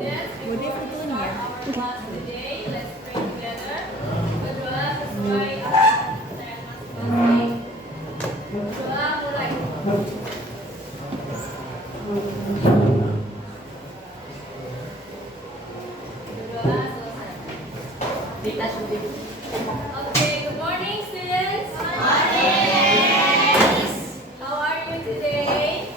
Budi fotonya. Okay, good morning, students. How are you today?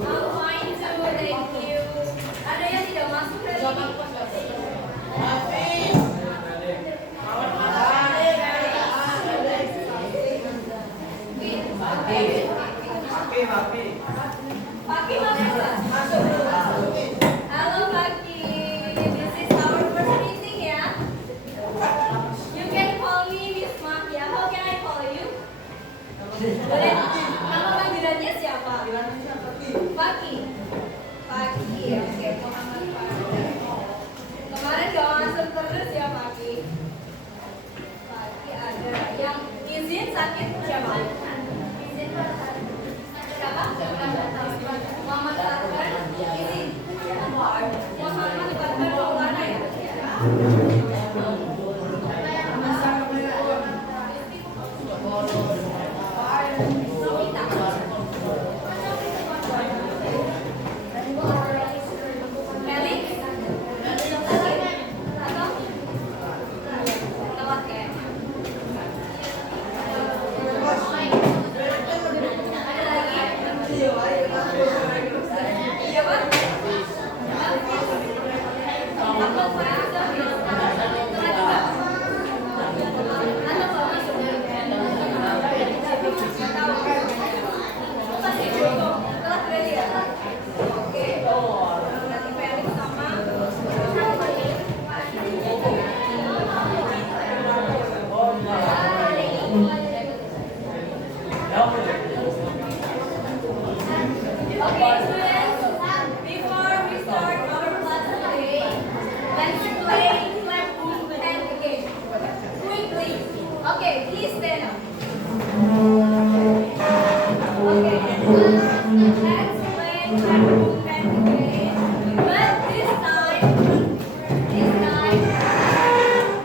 I'm fine too, thank you. Ada yang tidak masuk hari ini? Paki masuk nggak? Halo Paki, this is our first meeting ya. You can call me Miss Mafia. How can I call you? Boleh. Nama panggilannya siapa? Paki. Paki. Oke, Muhammad Paki. Kemarin gak masuk terus ya Paki. Paki ada yang izin sakit siapa? Izin siapa? Muhammad Farhan izin. Muhammad Farhan mau mana ya? Okay, students, before we start our class today, let's play clap boom hand again. Quickly. Okay, please stand up. Okay, let's play clap boom hand again. But this time,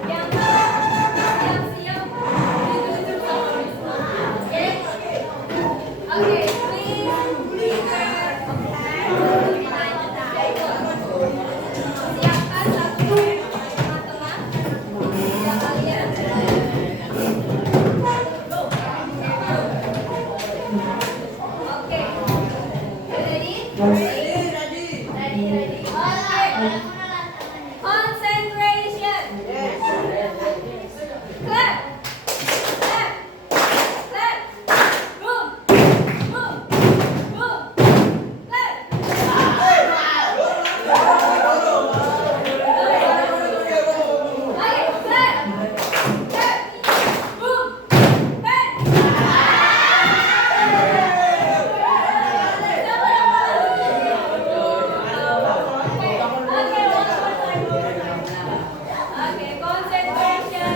yang siap ditunjuk sama Miss Mama. Okay? Okay, please prepare a plan behind the table. Siapkan satu teman-teman. Ya kalian. Oke. Ready? Ready. Okay. Concentration. Clap. Boom. Clap. Okay, clap. Boom. Pen. Okay, one more time. Okay, concentration.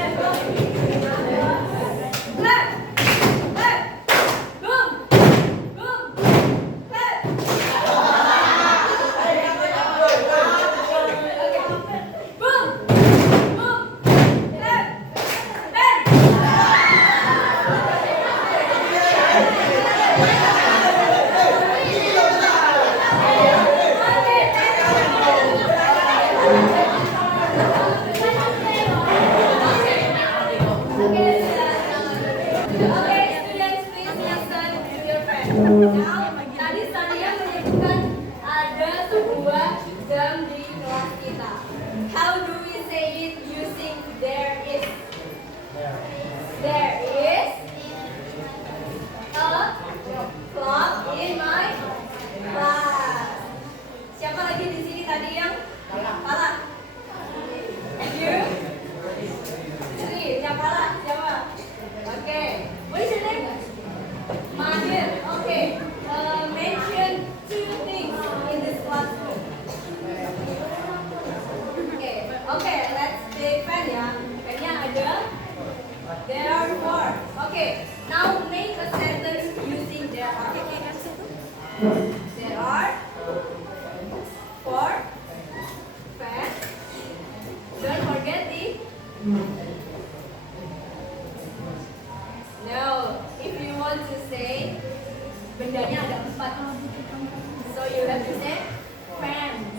Clap. Boom. Clap. Okay. Boom. Clap. Pen. Okay, students, please listen to your friend. Now, tadi saya menyebutkan ada sebuah jam di kelas kita. How do we say it using there is? There is a clock in my class. Siapa lagi di sini tadi yang kalah? You? Yang kalah siapa? Okay. What is your name? Mahir. Okay. Mention two things in this classroom. Okay. Let's take pen ya. Pennya ada. There are four. Okay. Now make a sentence using there are. There are 4 fans. Don't forget the. Now, if you want to say bendanya ada 4, so you have to say fans.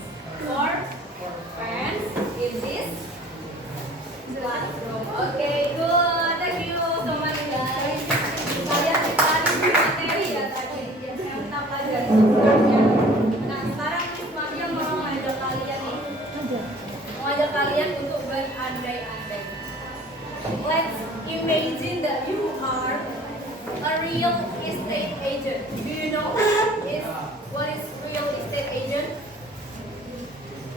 4 fans in this classroom. Okay, good. Thank you so much guys. Kalian sekali di materi ya tadi yang kita pelajari sebelumnya. Nah, sekarang Miss Maria mau ngajak kalian nih. Mau ngajak kalian untuk berandai-andai. Let's imagine that you are a real estate agent. Do you know what is real estate agent?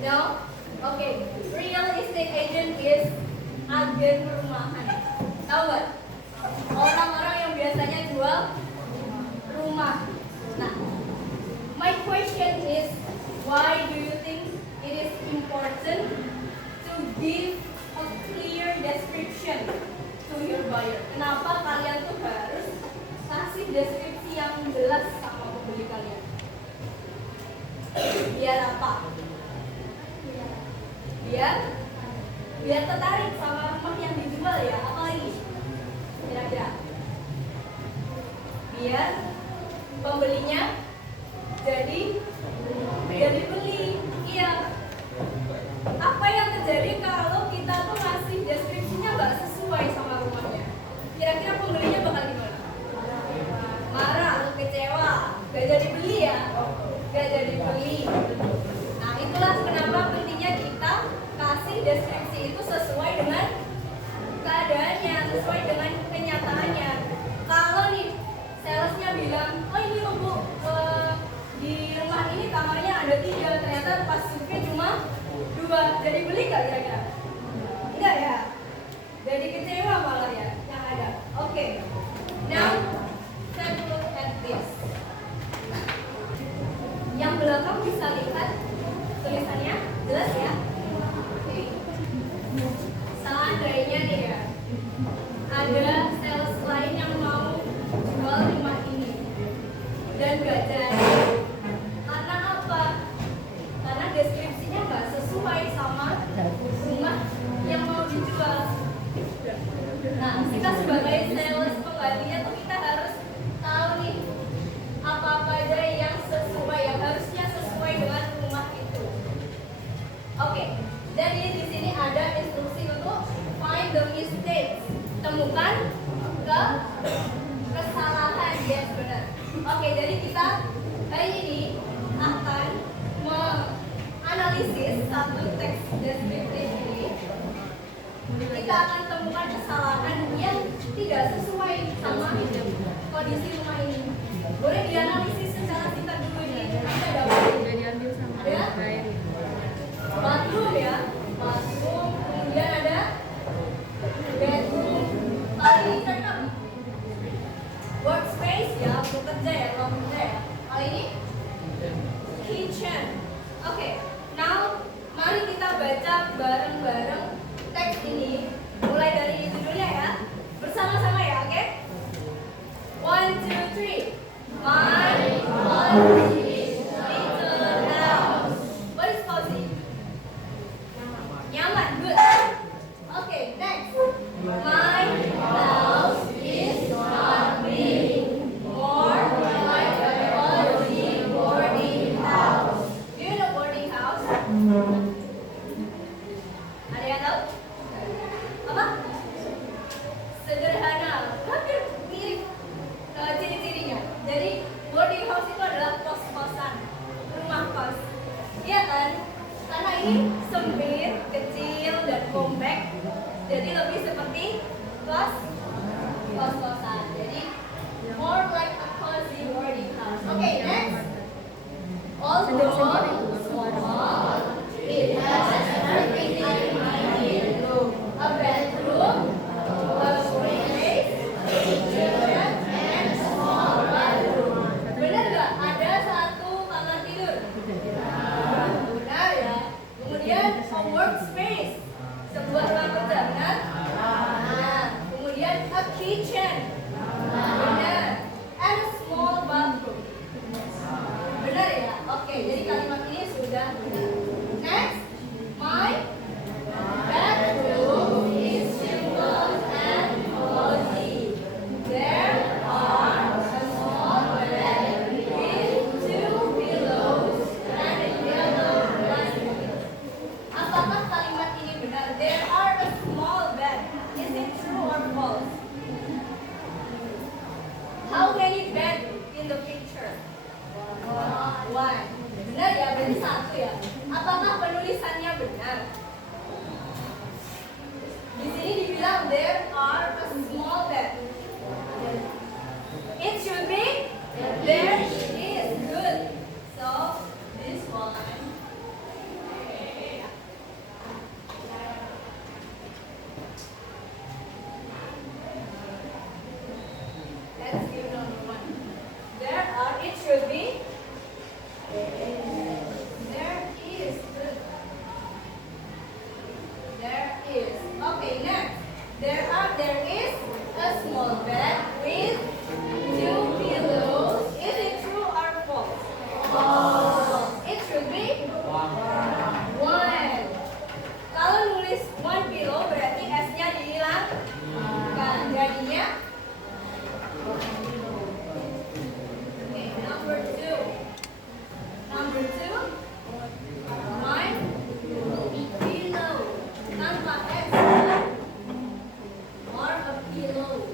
No? Okay. Real estate agent is agen perumahan. Tahu nggak? Orang-orang yang biasanya jual rumah. Nah, my question is, why do you think it is important to give a clear description to your buyer? Kenapa kalian tuh harus kasih deskripsi yang jelas sama pembeli kalian? Biar apa? Biar tertarik sama rumah yang dijual ya, apa lagi? Kira-kira? Biar pembelinya jadi beli. Iya. Apa yang terjadi kalau kita tuh ngasih deskripsinya nggak sesuai sama rumahnya? Kira-kira pembelinya bakal gimana? Marah, kecewa, nggak jadi beli ya? Nggak jadi beli. Nah, itulah kenapa pentingnya kita kasih deskripsi itu sesuai dengan keadaannya, sesuai dengan kenyataannya. Kalau nih salesnya bilang, oh ini loh bu, di rumah ini kamarnya ada 3, ternyata pas survei cuma 2, jadi beli nggak kira-kira? Enggak ya? Jadi kecewa malah ya yang ada. Oke. Now take a look at this. Yang belakang bisa lihat tulisannya jelas ya? Oke. Seandainya nih ya, ada sales lain yang mau jual rumah ini dan gak jadi. Karena apa? Karena deskripsinya gak sesuai sama rumah yang mau dijual. Nah, kita sebagai sales penggantinya tuh kita harus tahu nih apa-apa aja yang sesuai, yang harusnya sesuai dengan rumah itu. Oke, jadi di sini ada instruksi untuk find the mistakes. Temukan kesalahan, yes benar. Oke, jadi kita hari ini akan menganalisis satu teks deskriptif ini. Kita akan temukan kesalahan yang tidak sesuai sama kondisi rumah ini. Boleh dianalisis secara singkat dulu ini. Ada apa? Ada bathroom ya, bathroom. Kemudian ada bedroom. Kali ini cakep. Workspace ya, bekerja ya, ruang kerja ya. Kali ini kitchen. Oke, now mari kita baca bareng-bareng teks ini. Mulai dari judulnya ya, bersama-sama ya, oke? 1, 2, 3. My cozy little house. What is cozy? Nyaman, good. Okay, next. My house is not big, more like a cozy boarding house. Do you know boarding house? Ada yang tahu? Apa? Sederhana, hampir mirip ciri-cirinya. Jadi boarding house itu adalah kos-kosan, rumah kos. Iya kan? Karena ini sempit, kecil dan compact, jadi lebih seperti kos-kosan. Jadi more like a cozy boarding house. Okay, next. Although small, it has everything I need. A bedroom, a workspace, kitchen, and a small bathroom. Benar nggak? Ada satu kamar tidur. Benar ya. Kemudian a workspace, sebuah ruang kerja, benar? Nah, kemudian a kitchen, benar? And a small bathroom. benar ya? Oke, jadi kalimat ini sudah benar. Next, my bedroom is simple and cozy. There are a small bed with 2 pillows and a yellow blanket. Apakah kalimat ini benar? There are a small bed. Is it true or false? How many bed in the picture? One. Benar ya, berarti satu ya. Apakah penulisannya benar? Di sini dibilang there are a small bed. It should be there is good. So this one. Let's give number one. There are. It should be. There is good. There is. Okay, next. There is a small bed with 2 pillows. Is it true or false? False. It should be one. Kalau nulis one pillow berarti S-nya dihilangkan. Jadinya okay, number two. Number two, my pillow. Tanpa S. Or a pillow.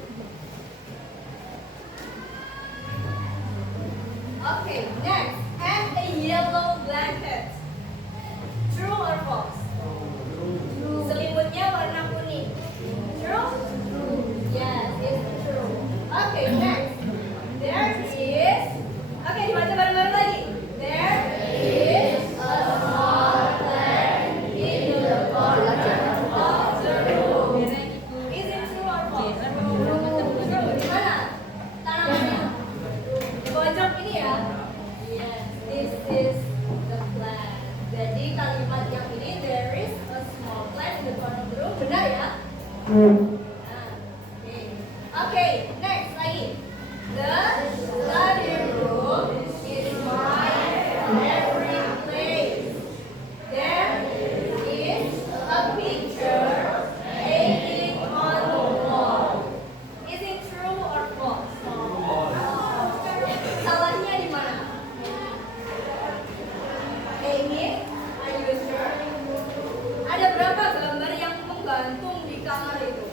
Okay, next. And a yellow blanket. True or false? True. Selimutnya warna kuning. True? Yes, it's true. Okay, next. There is. Okay, dibaca bareng-bareng lagi. There is a small plant in the corner of the room. Is it true or false? True. Di mana? Tanamannya. Di pojok ini ya. Yes, this is the plant. Jadi kalimat yang ini there is a small plant in the corner of the room. Benar ya? Okay, next lagi. The living room is my favorite place. There is a picture hanging on the wall. Is it true or false? Salahnya di mana? Hanging? Are you sure? Ada berapa gambar yang menggantung di kamar itu?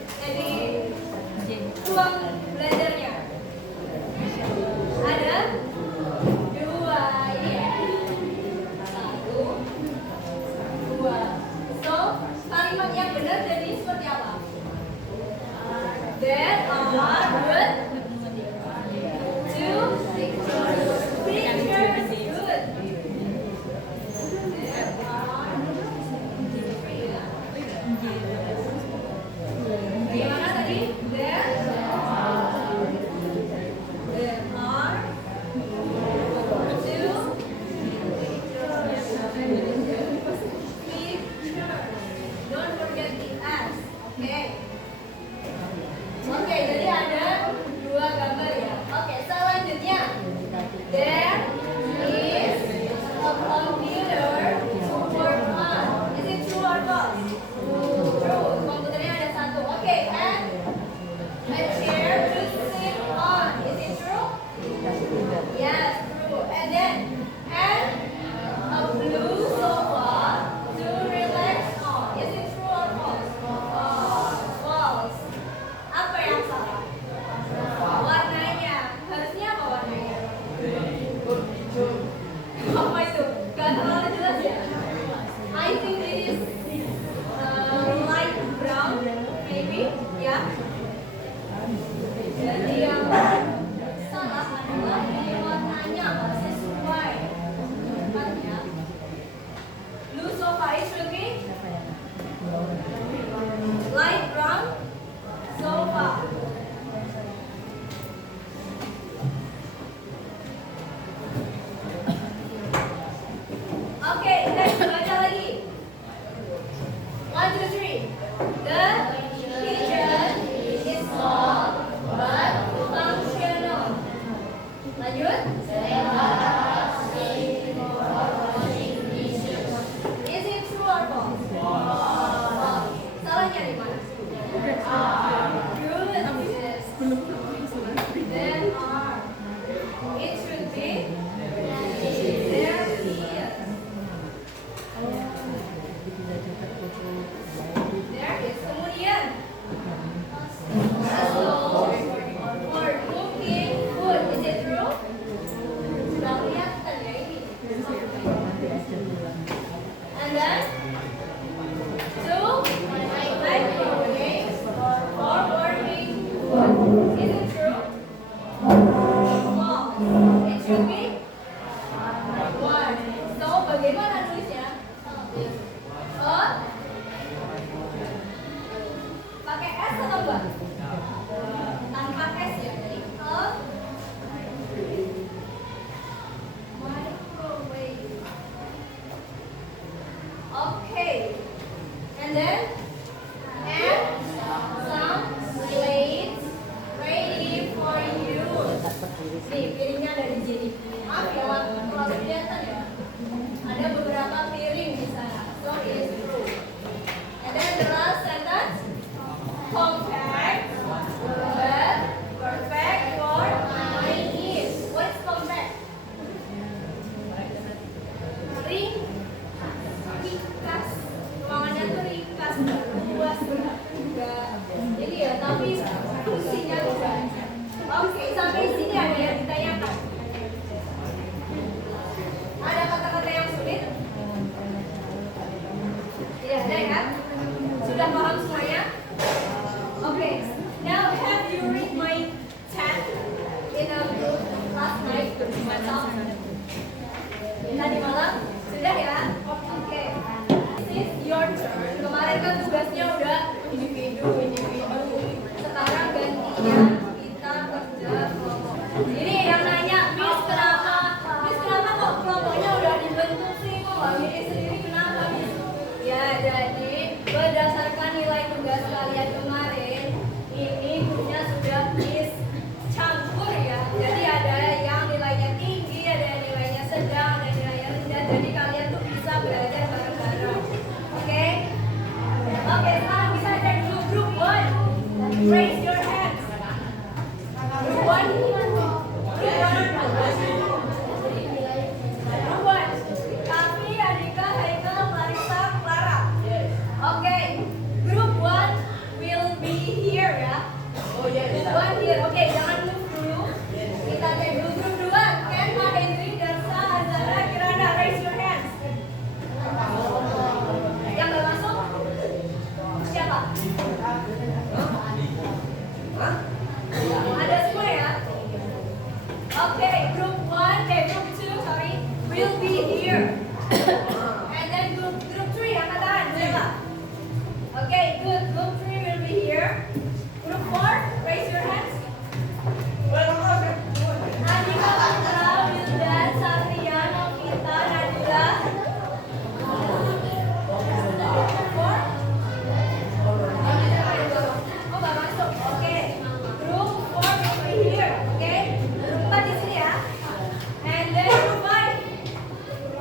will be here. And then group 3, angkat tangan, siapa? Okay, good. Group 3 will be here. Group 4, raise your hands. Andika, Putra, Wildan, Satria, Novita, Najla. Oh, nggak masuk. Oke. Group 4 will be here. Oke. Group 4 di sini ya. And then group 5.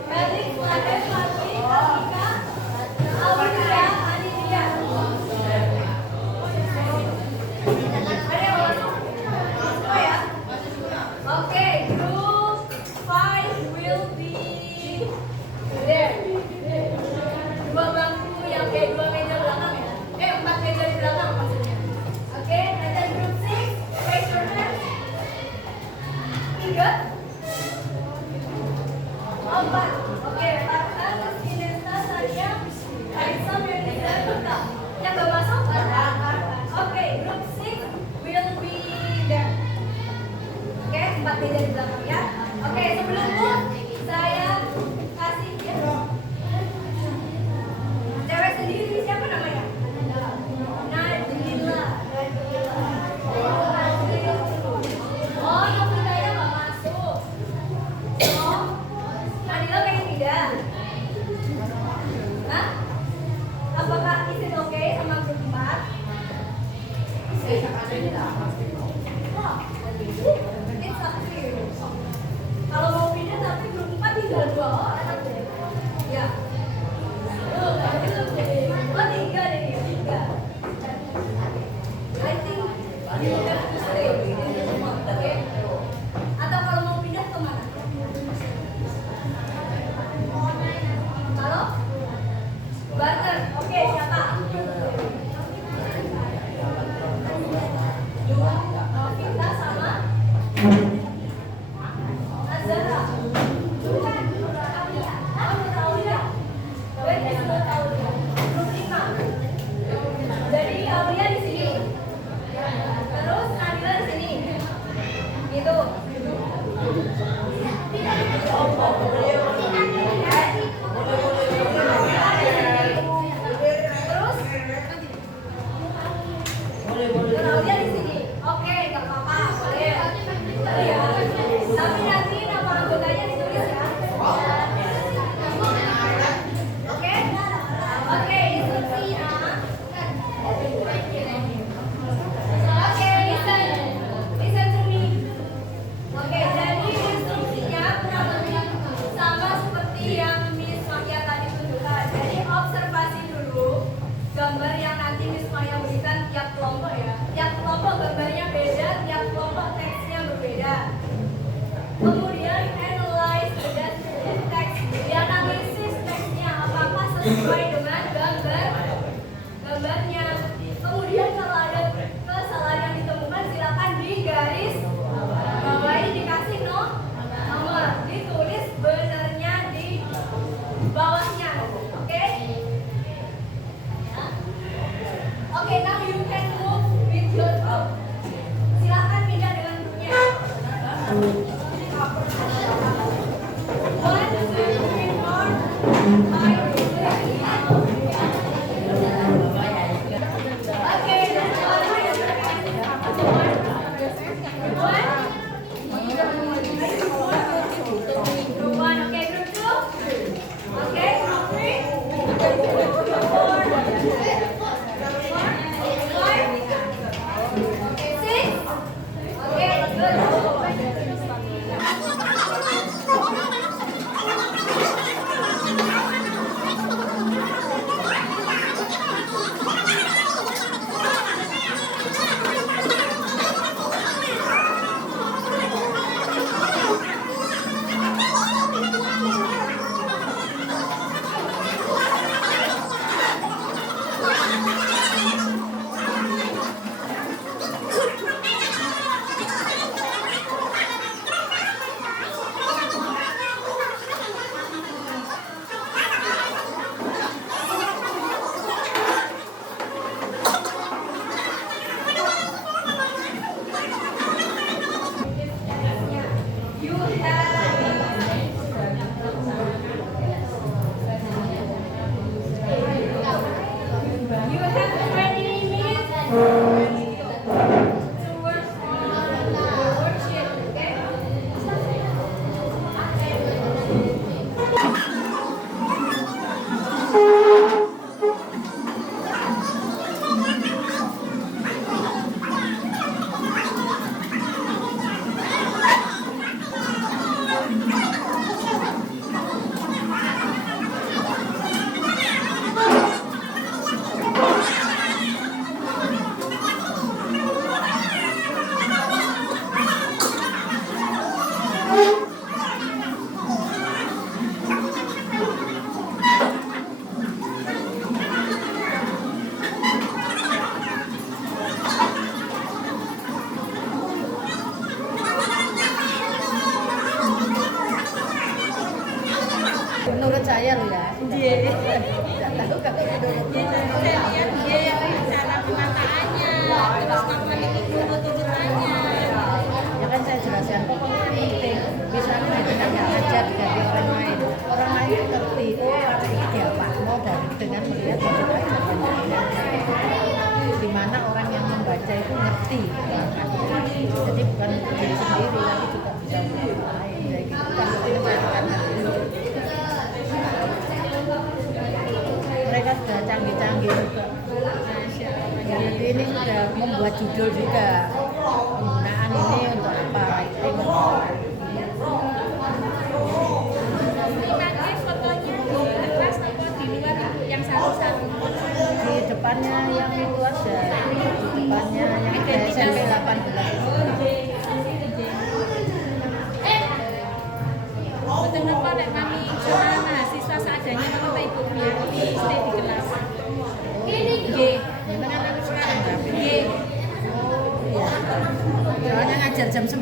Felix, Mladen, Fatih, Andika, Alvira, Anindya. Ada yang mau masuk? Semua ya? Oke, group 5 will be there. Dua bangku yang dua meja belakang ya. 4 meja di belakang maksudnya. Oke, and then group 6, raise your hand. 3. 4. Oke, Farhan, Rizkinesta, Sania, Aisyah, Yunisa, Duta. Yang gak masuk? Oke, group 6 will be there. Oke, 4 meja di belakang ya. Oke, sebelum saya kasih ya. Cewek sendiri siapa namanya? Najila. Oh, Novitanya nggak masuk. Oh, Nadila pengen pindah. Hah? Apakah is it okay sama grup 4? It's up to you. Kalau mau pindah tapi grup 4 tinggal 2 orang. Ya. Oh, 3 deh, 3. I think you have to stay. Oke? Atau kalau mau pindah ke mana? Halo? Barter. Oke, siapa? Novita sama Azara. Aulia. Where is Aulia? Grup 5. Jadi Aulia di sini. Terus Nadila di sini. Gitu. Terus Aulia di sini. Oke, gak apa-apa. Boleh. Iya. Tapi nanti nama anggotanya ditulis ya. Oke? Oke, instruksinya. Oke, listen to me. Oke, jadi instruksinya kurang lebih sama seperti yang Miss Maya tadi tunjukkan. Jadi observasi dulu gambar yang nanti Miss Maya berikan tiap kelompok ya. Tiap kelompok gambarnya beda, tiap kelompok teksnya berbeda. Kemudian analyze the descriptive text. Dianalisis teksnya apakah sesuai dengan gambarnya. Kemudian kalau ada kesalahan yang ditemukan silakan digaris bawahi, dikasih nomor, ditulis benernya di bawahnya. Oke? Oke, now you can move with your group. Silakan pindah dengan grupnya. 1, 2, 3, 4, 5, 6. Oke, group 1, oke, group 2. Oke, group 3. Group 4. 6. Oke, good. Menurut saya loh ya. Iya. Tidak tahu kalau menurut Saya lihat dia yang cara penataannya, terus kapan itu tuntutannya. ya kan saya jelaskan pokoknya yang penting bisa main dengan nggak ngajar diganti orang lain. Orang lain itu ngerti oh apa ini dia Pak mau dari dengan melihat wajib ajar dan di mana orang yang membaca itu ngerti jadi bukan diri sendiri tapi juga bisa orang lain ya gitu kan mereka sudah canggih-canggih juga jadi ini sudah membuat judul juga penggunaan ini untuk apa writing Nanti fotonya di atas atau di luar yang satu-satu? di depannya yang itu aja di depannya yang ada SMP 18 Betul apa nek kami gimana siswa seadanya apa ibu biar stay di kelas. G. gimana kan sekarang tapi G. soalnya ngajar jam 9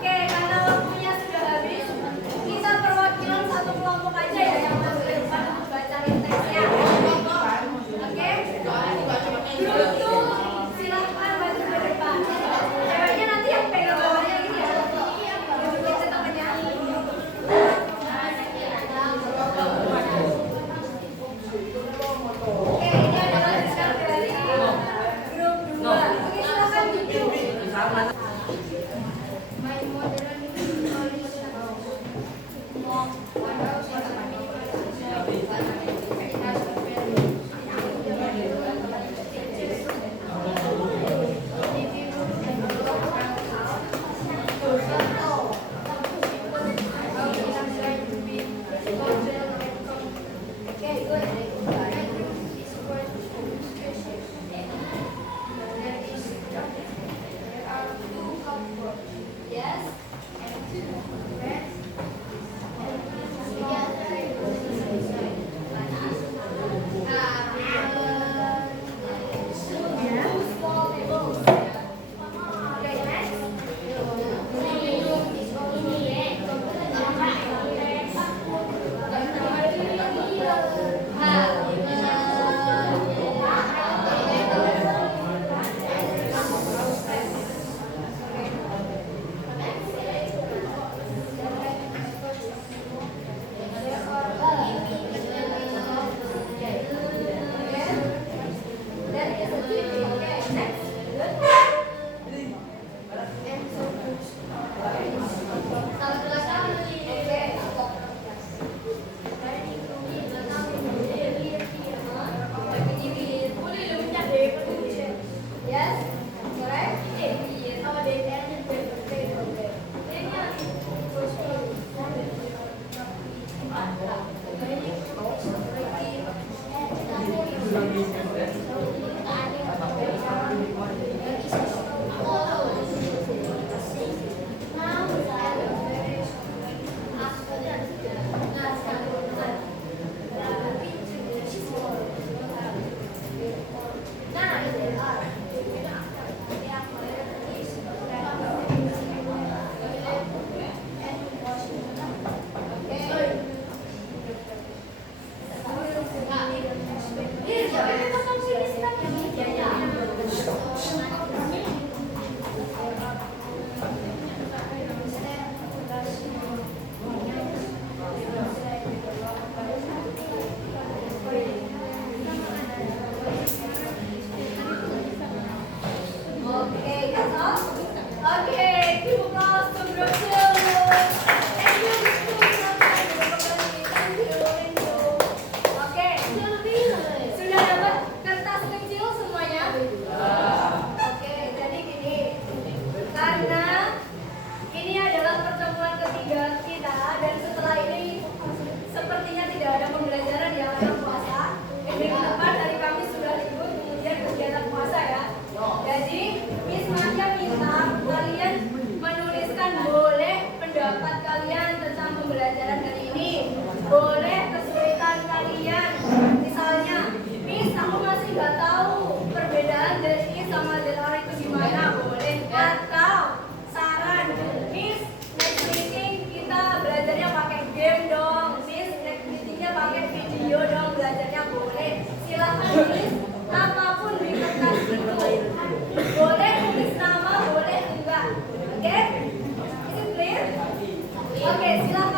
Oke, kostum brosur. Thank you, thank you. Oke, sudah dapat kertas kecil semuanya? Oke, jadi gini, karena ini adalah pertemuan ketiga kita dan setelah ini sepertinya tidak ada pembelajaran ya karena puasa. Minggu depan dari kami sudah libur kemudian kegiatan puasa ya. Jadi Miss Maria minta kalian menuliskan boleh pendapat kalian tentang pembelajaran hari ini, boleh kesulitan kalian. Misalnya, Miss aku masih nggak tahu perbedaan dari ini sama DLR itu gimana, boleh. Atau saran, Miss next meeting kita belajarnya pakai game dong, Miss next meetingnya pakai video dong, belajarnya boleh. Silakan tulis apapun di kertas itu. Boleh tulis nama, boleh enggak. Oke? Is it clear? Oke, silakan.